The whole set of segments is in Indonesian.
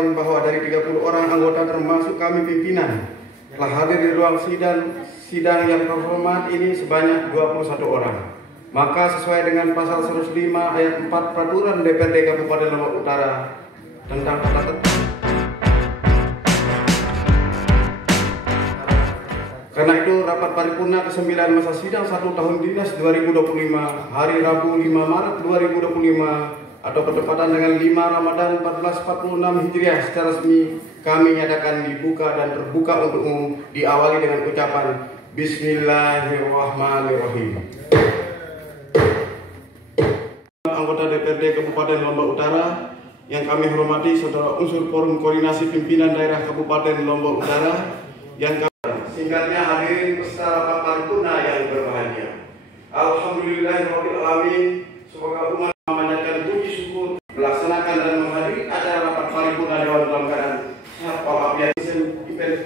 Dewan bahwa dari 30 orang anggota termasuk kami pimpinan telah hadir di ruang sidang yang terhormat ini sebanyak 21 orang. Maka sesuai dengan pasal 105 ayat 4 Peraturan DPRD Kabupaten Lombok Utara tentang tata tertib. Karena itu rapat paripurna ke-9 masa sidang 1 tahun dinas 2025 hari Rabu 5 Maret 2025 atau bertepatan dengan 5 Ramadan 1446 Hijriah secara resmi kami nyatakan dibuka dan terbuka untuk umum, diawali dengan ucapan Bismillahirrahmanirrahim. Anggota DPRD Kabupaten Lombok Utara yang kami hormati, saudara unsur Forum Koordinasi Pimpinan Daerah Kabupaten Lombok Utara yang singkatnya hadirin peserta rapat paripurna yang berbahagia. Alhamdulillahirabbil alamin. Semoga umat memanjatkan puji syukur melaksanakan dan menghadiri acara rapat paripurna Dewan dalam keadaan sehat walafiat.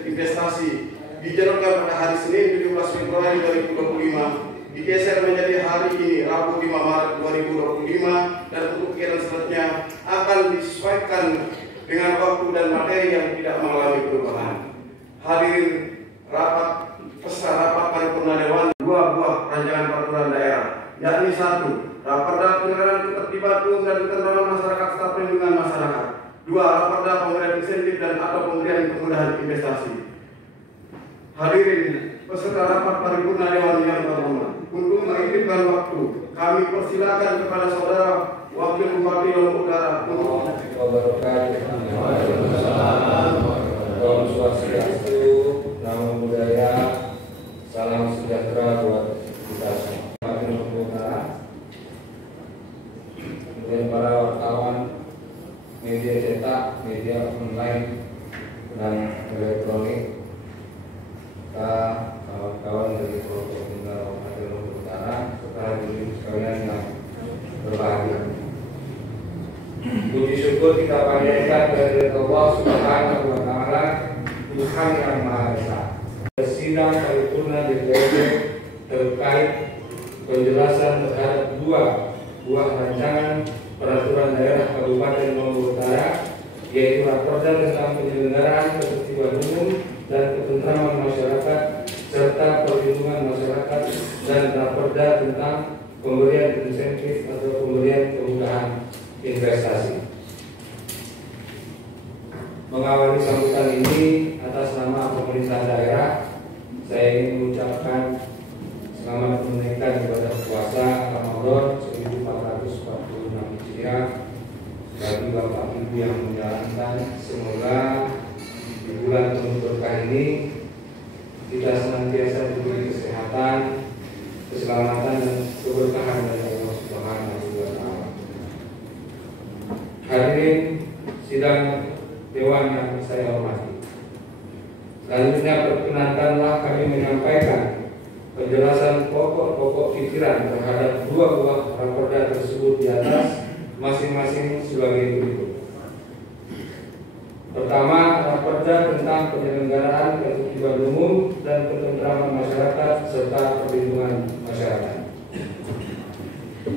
Investasi dijalankan pada hari Senin 17 Februari 2025 digeser menjadi hari ini Rabu 5 Maret 2025 dan untuk kegiatan selanjutnya akan disesuaikan dengan waktu dan materi yang tidak mengalami perubahan. Hadirin rapat peserta rapat paripurna Dewan, 2 buah rancangan peraturan daerah, yakni 1. Raperda penyelenggaraan ketertiban umum dan ketentraman masyarakat serta perlindungan masyarakat. 2. Raperda pemberian insentif dan atau pemberian kemudahan investasi. Hadirin peserta rapat paripurna Dewan yang terhormat, untuk mengirimkan waktu, kami persilakan kepada saudara Wakil Bupati Lombok Utara untuk Om Swastiastu, Namo Buddhaya, salam sejahtera buat kita semua. Lombok Utara, kemudian para wartawan, media cetak, media online dan elektronik, kawan-kawan dari Provinsi Lombok Utara, serta hadirin sekalian yang berbahagia. Puji syukur kita panjatkan kepada Allah Subhanahu wa Ta'ala, Tuhan yang Maha Esa. Sidang paripurna DPRD terkait penjelasan terhadap 2 buah rancangan peraturan daerah Kabupaten Lombok Utara, yaitu Raperda tentang penyelenggaraan ketertiban umum dan ketentraman masyarakat serta perlindungan masyarakat dan Raperda tentang pemberian insentif atau pemberian kemudahan investasi. Mengawali sambutan ini atas nama pemerintah daerah, saya ingin mengucapkan selamat menunaikan ibadah puasa Ramadan 1446 Hijriah bagi Bapak Ibu yang menjalankan. Semoga di bulan penuh berkah ini kita senantiasa diberi kesehatan, keselamatan dan keberkahan dari Allah Subhanahu wa Ta'ala. Hadirin sidang Dewan yang saya hormati, selanjutnya perkenankanlah kami menyampaikan penjelasan pokok-pokok pikiran terhadap 2 buah raperda tersebut di atas, masing-masing sebagai berikut. Pertama, Raperda tentang penyelenggaraan ketertiban umum dan ketentraman masyarakat serta perlindungan masyarakat.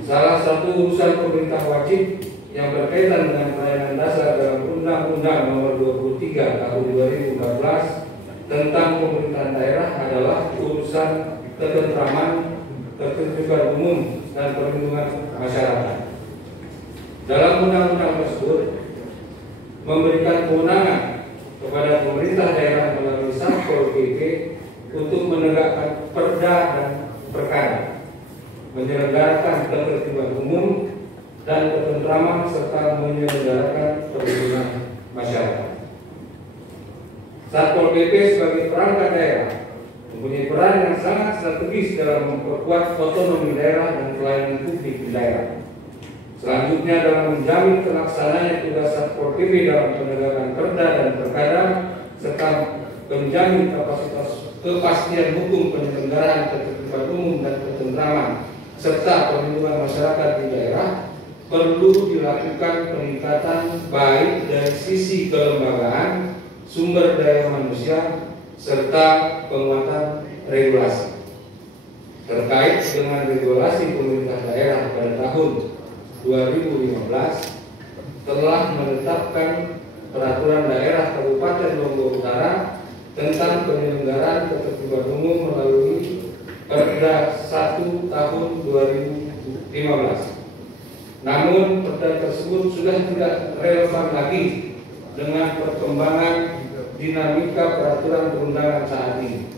Salah satu urusan pemerintah wajib yang berkaitan dengan pelayanan dasar dalam Undang-Undang Nomor 23 Tahun 2014 tentang pemerintahan daerah adalah urusan ketentraman, ketertiban umum dan perlindungan masyarakat. Dalam undang-undang tersebut memberikan kewenangan kepada pemerintah daerah melalui Satpol PP untuk menegakkan perda dan perkara, menyelenggarakan ketertiban umum dan ketentraman serta menyelenggarakan perlindungan masyarakat. Satpol PP sebagai perangkat daerah mempunyai peran yang sangat strategis dalam memperkuat otonomi daerah dan pelayanan publik di daerah. Selanjutnya, dalam menjamin terlaksananya tugas Satpol PP dalam penegakan perda dan perkara serta menjamin kepastian hukum penyelenggaraan ketertiban umum dan ketentraman serta perlindungan masyarakat di daerah, perlu dilakukan peningkatan baik dari sisi kelembagaan, sumber daya manusia, serta penguatan regulasi. Terkait dengan regulasi pemerintah daerah pada tahun 2015 telah menetapkan Peraturan Daerah Kabupaten Lombok Utara tentang penyelenggaraan ketertiban umum melalui Perda 1 tahun 2015. Namun perda tersebut sudah tidak relevan lagi dengan perkembangan dinamika peraturan perundangan saat ini,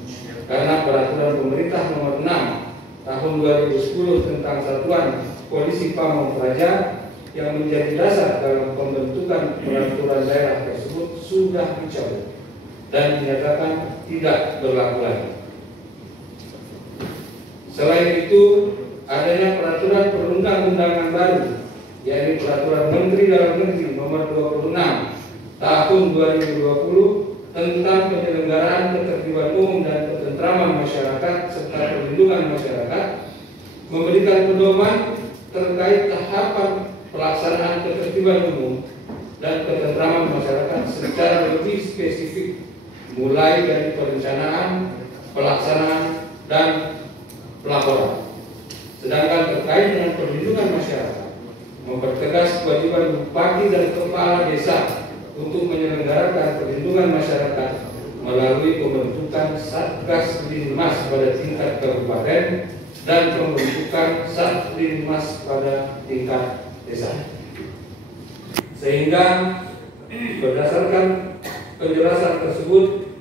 karena peraturan pemerintah nomor 6 tahun 2010 tentang Satuan Polisi Pamong Praja yang menjadi dasar dalam pembentukan peraturan daerah tersebut sudah dicabut dan dinyatakan tidak berlaku lagi. Selain itu, adanya peraturan perundang-undangan baru, yaitu Peraturan Menteri Dalam Negeri Nomor 26 Tahun 2020 tentang penyelenggaraan ketertiban umum dan ketentraman masyarakat serta perlindungan masyarakat, memberikan pedoman terkait tahapan pelaksanaan ketertiban umum dan ketentraman masyarakat secara lebih spesifik, mulai dari perencanaan, pelaksanaan, dan pelaporan. Sedangkan terkait dengan perlindungan masyarakat, mempertegas kewajiban bupati dan kepala desa untuk menyelenggarakan perlindungan masyarakat melalui pembentukan Satgas Linmas pada tingkat kabupaten dan pembentukan Satlinmas pada tingkat desa. Sehingga berdasarkan penjelasan tersebut,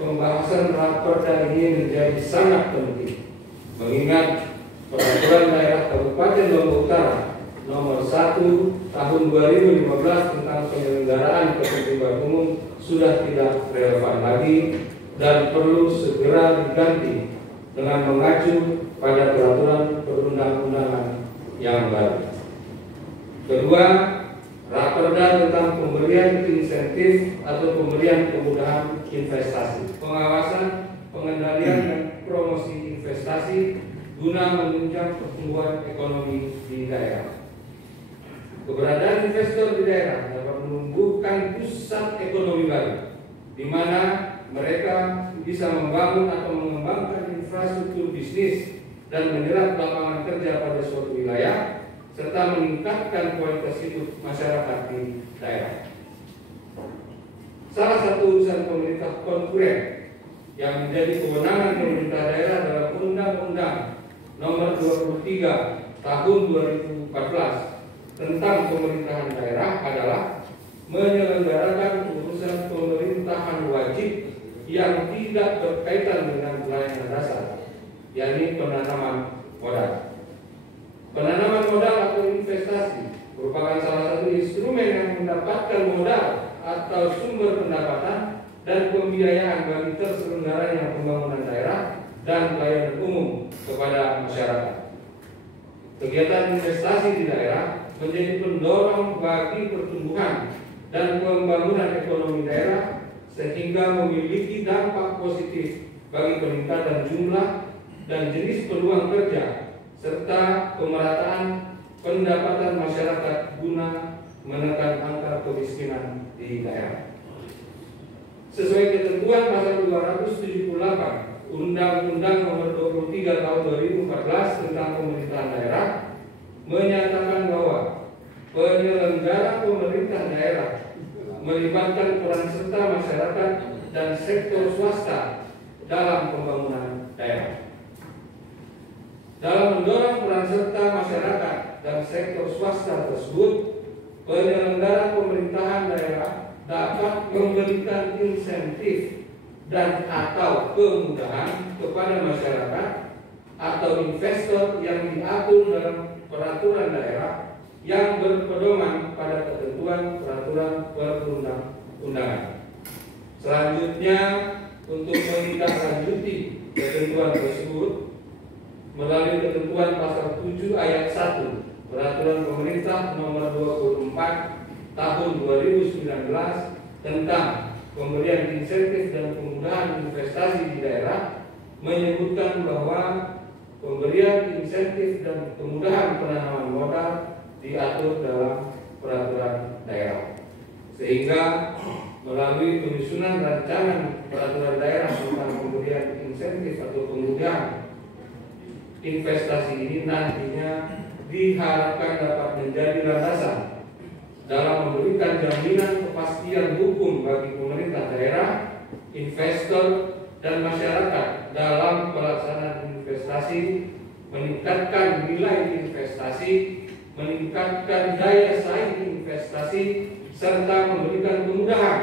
pembahasan raperda ini menjadi sangat penting, mengingat Peraturan Daerah Kabupaten Lombok Utara Nomor 1 Tahun 2015 tentang penyelenggaraan ketertiban umum sudah tidak relevan lagi dan perlu segera diganti dengan mengacu pada peraturan perundang-undangan yang baru. Kedua, raperda tentang pemberian insentif atau pemberian kemudahan investasi, pengawasan, pengendalian dan promosi investasi guna menunjang pertumbuhan ekonomi di daerah. Keberadaan investor di daerah dapat menumbuhkan pusat ekonomi baru, di mana mereka bisa membangun atau mengembangkan infrastruktur bisnis dan menyerap lapangan kerja pada suatu wilayah, serta meningkatkan kualitas hidup masyarakat di daerah. Salah satu urusan pemerintah konkuren yang menjadi kewenangan pemerintah daerah dalam Undang-Undang Nomor 23 Tahun 2014 tentang pemerintahan daerah adalah menyelenggarakan urusan pemerintahan wajib yang tidak berkaitan dengan pelayanan dasar, yakni penanaman modal. Penanaman modal atau investasi merupakan salah satu instrumen yang mendapatkan modal atau sumber pendapatan dan pembiayaan bagi terselenggaranya pembangunan daerah dan pelayanan umum kepada masyarakat. Kegiatan investasi di daerah menjadi pendorong bagi pertumbuhan dan pembangunan ekonomi daerah, sehingga memiliki dampak positif bagi peningkatan jumlah dan jenis peluang kerja serta pemerataan pendapatan masyarakat guna menekan angka kemiskinan di daerah. Sesuai ketentuan pasal 278 Undang-Undang Nomor 23 Tahun 2014 tentang pemerintahan daerah menyatakan bahwa penyelenggara pemerintah daerah melibatkan peran serta masyarakat dan sektor swasta dalam pembangunan daerah. Dalam mendorong peran serta masyarakat dan sektor swasta tersebut, penyelenggara pemerintahan daerah dapat memberikan insentif dan atau kemudahan kepada masyarakat atau investor yang diatur dalam peraturan daerah yang berpedoman pada ketentuan peraturan perundang-undangan. Selanjutnya, untuk menindaklanjuti ketentuan tersebut melalui ketentuan pasal 7 ayat 1 Peraturan Pemerintah Nomor 24 Tahun 2019 tentang pemberian insentif dan kemudahan investasi di daerah menyebutkan bahwa pemberian insentif dan kemudahan penanaman modal diatur dalam peraturan daerah, sehingga melalui penyusunan rancangan peraturan daerah tentang pemberian insentif atau kemudahan investasi ini nantinya diharapkan dapat menjadi landasan dalam memberikan jaminan kepastian hukum bagi pemerintah daerah, investor, dan masyarakat dalam pelaksanaan investasi, meningkatkan nilai investasi, meningkatkan daya saing investasi, serta memberikan kemudahan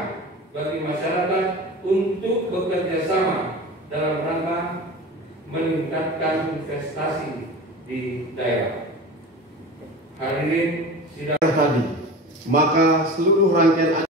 bagi masyarakat untuk bekerja sama dalam rangka meningkatkan investasi di daerah. Hadirin sidang Tadi, maka seluruh rangkaian